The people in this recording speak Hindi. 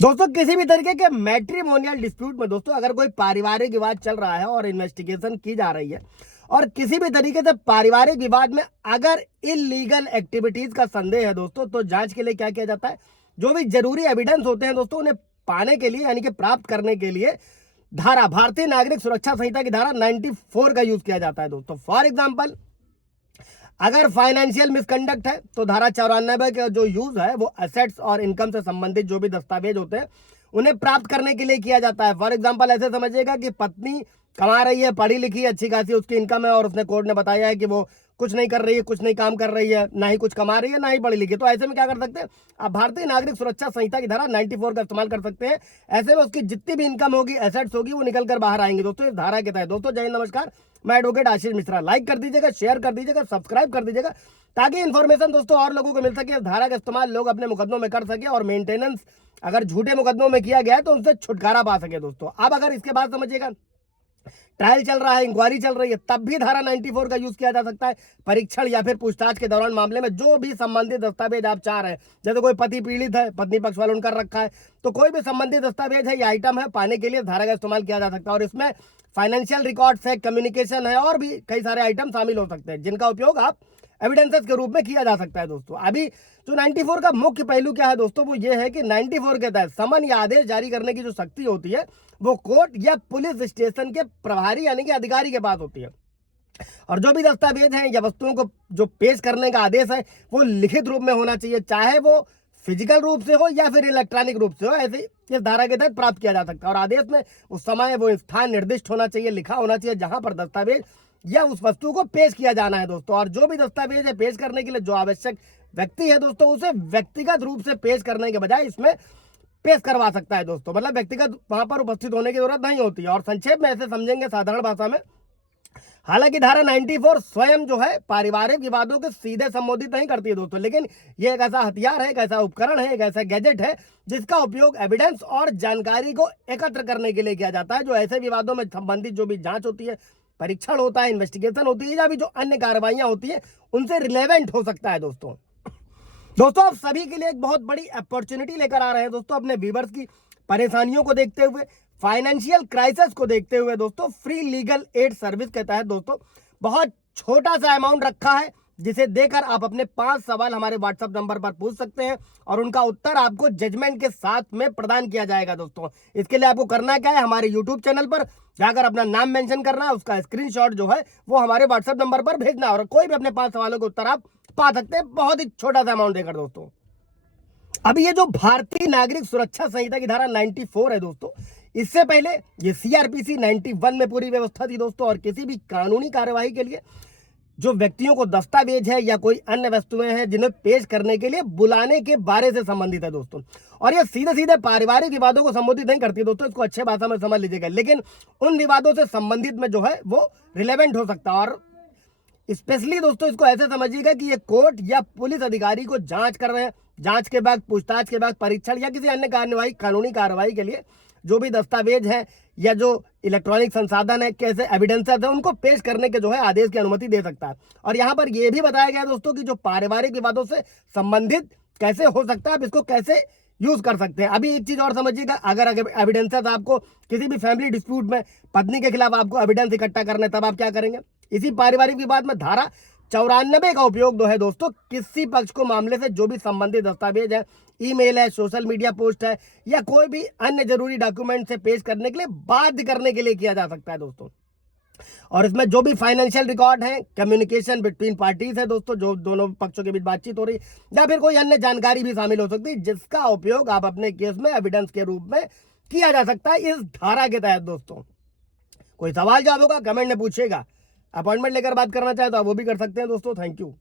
दोस्तों किसी भी तरीके के मैट्रिमोनियल डिस्प्यूट में दोस्तों अगर कोई पारिवारिक विवाद चल रहा है और इन्वेस्टिगेशन की जा रही है और किसी भी तरीके से पारिवारिक विवाद में अगर इलीगल एक्टिविटीज का संदेह है दोस्तों, तो जांच के लिए क्या किया जाता है, जो भी जरूरी एविडेंस होते हैं दोस्तों उन्हें पाने के लिए यानी कि प्राप्त करने के लिए धारा भारतीय नागरिक सुरक्षा संहिता की धारा 94 का यूज किया जाता है दोस्तों। फॉर एग्जाम्पल, अगर फाइनेंशियल मिसकंडक्ट है तो धारा 94 का जो यूज है वो एसेट्स और इनकम से संबंधित जो भी दस्तावेज होते हैं उन्हें प्राप्त करने के लिए किया जाता है। फॉर एग्जांपल, ऐसे समझिएगा कि पत्नी कमा रही है, पढ़ी लिखी अच्छी खासी उसकी इनकम है और उसने कोर्ट ने बताया है कि वो कुछ नहीं कर रही है, कुछ नहीं काम कर रही है, ना ही कुछ कमा रही है, ना ही पढ़ी लिखी, तो ऐसे में क्या कर सकते हैं, आप भारतीय नागरिक सुरक्षा संहिता की धारा 94 का इस्तेमाल कर सकते हैं। ऐसे में उसकी जितनी भी इनकम होगी, एसेट्स होगी, वो निकल कर बाहर आएंगे दोस्तों इस धारा के तहत। दोस्तों जय हिंद, नमस्कार, मैं एडवोकेट आशीष मिश्रा। लाइक कर दीजिएगा, शेयर कर दीजिएगा, सब्सक्राइब कर दीजिएगा ताकि इन्फॉर्मेशन दोस्तों और लोगों को मिल सके, इस धारा का इस्तेमाल लोग अपने मुकदमों में कर सके और मेंटेनेंस अगर झूठे मुकदमों में किया गया है तो उनसे छुटकारा पा सके दोस्तों। अब अगर इसके बाद समझिएगा ट्रायल चल रहा है, इंक्वायरी चल रही है, तब भी धारा 94 का यूज किया जा सकता है परीक्षण या फिर पूछताछ के दौरान मामले में जो भी संबंधित दस्तावेज आप चाह रहे हैं। जैसे कोई पति पीड़ित है, पत्नी पक्ष वालों कर रखा है, तो कोई भी संबंधित दस्तावेज है या आइटम है पाने के लिए धारा का इस्तेमाल किया जा सकता है। और इसमें फाइनेंशियल रिकॉर्ड्स है, कम्युनिकेशन है और भी कई सारे आइटम शामिल हो सकते हैं जिनका उपयोग आप एविडेंसेस के रूप में किया जा सकता है दोस्तों। अभी जो 94 का मुख्य पहलू क्या है दोस्तों, वो ये है कि 94 के तहत समन या आदेश जारी करने की जो शक्ति होती है वो कोर्ट या पुलिस स्टेशन के प्रभारी यानी कि अधिकारी के पास होती है। और जो भी दस्तावेज हैं या वस्तुओं को जो पेश करने का आदेश है वो लिखित रूप में होना चाहिए, चाहे वो फिजिकल रूप से हो या फिर इलेक्ट्रॉनिक रूप से हो। ऐसे इस धारा के तहत प्राप्त किया जा सकता है और आदेश में उस समय वो स्थान निर्दिष्ट होना चाहिए, लिखा होना चाहिए जहां पर दस्तावेज या उस वस्तु को पेश किया जाना है दोस्तों। और जो भी दस्तावेज है पेश करने के लिए जो आवश्यक व्यक्ति है दोस्तों, उसे व्यक्तिगत रूप से पेश करने के बजाय इसमें पेश करवा सकता है दोस्तों। मतलब व्यक्तिगत वहां पर उपस्थित होने की जरूरत नहीं होती है। और संक्षेप में ऐसे समझेंगे साधारण भाषा में, हालांकि धारा 94 स्वयं जो है पारिवारिक विवादों के सीधे संबोधित नहीं करती है दोस्तों, लेकिन ये एक ऐसा हथियार है, एक ऐसा उपकरण है, एक ऐसा गैजेट है जिसका उपयोग एविडेंस और जानकारी को एकत्र करने के लिए किया जाता है। जो ऐसे विवादों में संबंधित जो भी जांच होती है, परीक्षण होता है, इन्वेस्टिगेशन होती है या भी जो अन्य कार्रवाइयां होती है उनसे रिलेवेंट हो सकता है दोस्तों। दोस्तों आप सभी के लिए एक बहुत बड़ी अपॉर्चुनिटी लेकर आ रहे हैं दोस्तों, अपने व्यूवर्स की परेशानियों को देखते हुए, फाइनेंशियल क्राइसिस को देखते हुए दोस्तों, फ्री लीगल एड सर्विस के तहत दोस्तों बहुत छोटा सा अमाउंट रखा है जिसे देकर आप अपने 5 सवाल हमारे व्हाट्सएप नंबर पर पूछ सकते हैं और उनका उत्तर आपको जजमेंट के साथ में प्रदान किया जाएगा दोस्तों। इसके लिए आपको करना क्या है, हमारे यूट्यूब चैनल पर जाकर अपना नाम मेंशन करना है, उसका स्क्रीनशॉट जो है वो हमारे व्हाट्सएप नंबर पर भेजना और कोई भी अपने 5 सवालों के उत्तर आप पा सकते हैं बहुत ही छोटा सा अमाउंट देकर दोस्तों। अभी ये जो भारतीय नागरिक सुरक्षा संहिता की धारा 94 है दोस्तों, इससे पहले ये सीआरपीसी 91 में पूरी व्यवस्था थी दोस्तों। और किसी भी कानूनी कार्यवाही के लिए जो व्यक्तियों को दस्तावेज है या कोई अन्य वस्तुएं हैं जिन्हें पेश करने के लिए बुलाने के बारे से संबंधित है दोस्तों। और ये सीधे सीधे पारिवारिक विवादों को संबोधित नहीं करती दोस्तों, इसको अच्छे भाषा में समझ लीजिएगा, लेकिन उन विवादों से संबंधित में जो है वो रिलेवेंट हो सकता है। और स्पेशली दोस्तों इसको ऐसे समझिएगा कि ये कोर्ट या पुलिस अधिकारी को जांच कर रहे हैं, जांच के बाद, पूछताछ के बाद, परीक्षण या किसी अन्य कार्यवाही, कानूनी कार्रवाई के लिए जो भी दस्तावेज है या जो इलेक्ट्रॉनिक संसाधन है, कैसे एविडेंसेस है, उनको पेश करने के जो है आदेश की अनुमति दे सकता है। और यहाँ पर यह भी बताया गया है दोस्तों कि जो पारिवारिक विवादों से संबंधित कैसे हो सकता है, आप इसको कैसे यूज कर सकते हैं। अभी एक चीज और समझिएगा, अगर एविडेंसेस आपको किसी भी फैमिली डिस्प्यूट में पत्नी के खिलाफ आपको एविडेंस इकट्ठा करना है, तब आप क्या करेंगे, इसी पारिवारिक विवाद में धारा 94 का उपयोग जो है दोस्तों, किसी पक्ष को मामले से जो भी संबंधित दस्तावेज है, ईमेल है, सोशल मीडिया पोस्ट है या कोई भी अन्य जरूरी डॉक्यूमेंट से पेश करने के लिए बाध्य करने के लिए किया जा सकता है दोस्तों। और इसमें जो भी फाइनेंशियल रिकॉर्ड है, कम्युनिकेशन बिटवीन पार्टीज है दोस्तों, जो दोनों पक्षों के बीच बातचीत हो रही है या फिर कोई अन्य जानकारी भी शामिल हो सकती है जिसका उपयोग आप अपने केस में एविडेंस के रूप में किया जा सकता है इस धारा के तहत दोस्तों। कोई सवाल जवाब होगा कमेंट में पूछेगा, अपॉइंटमेंट लेकर बात करना चाहे तो आप वो भी कर सकते हैं दोस्तों। Thank you.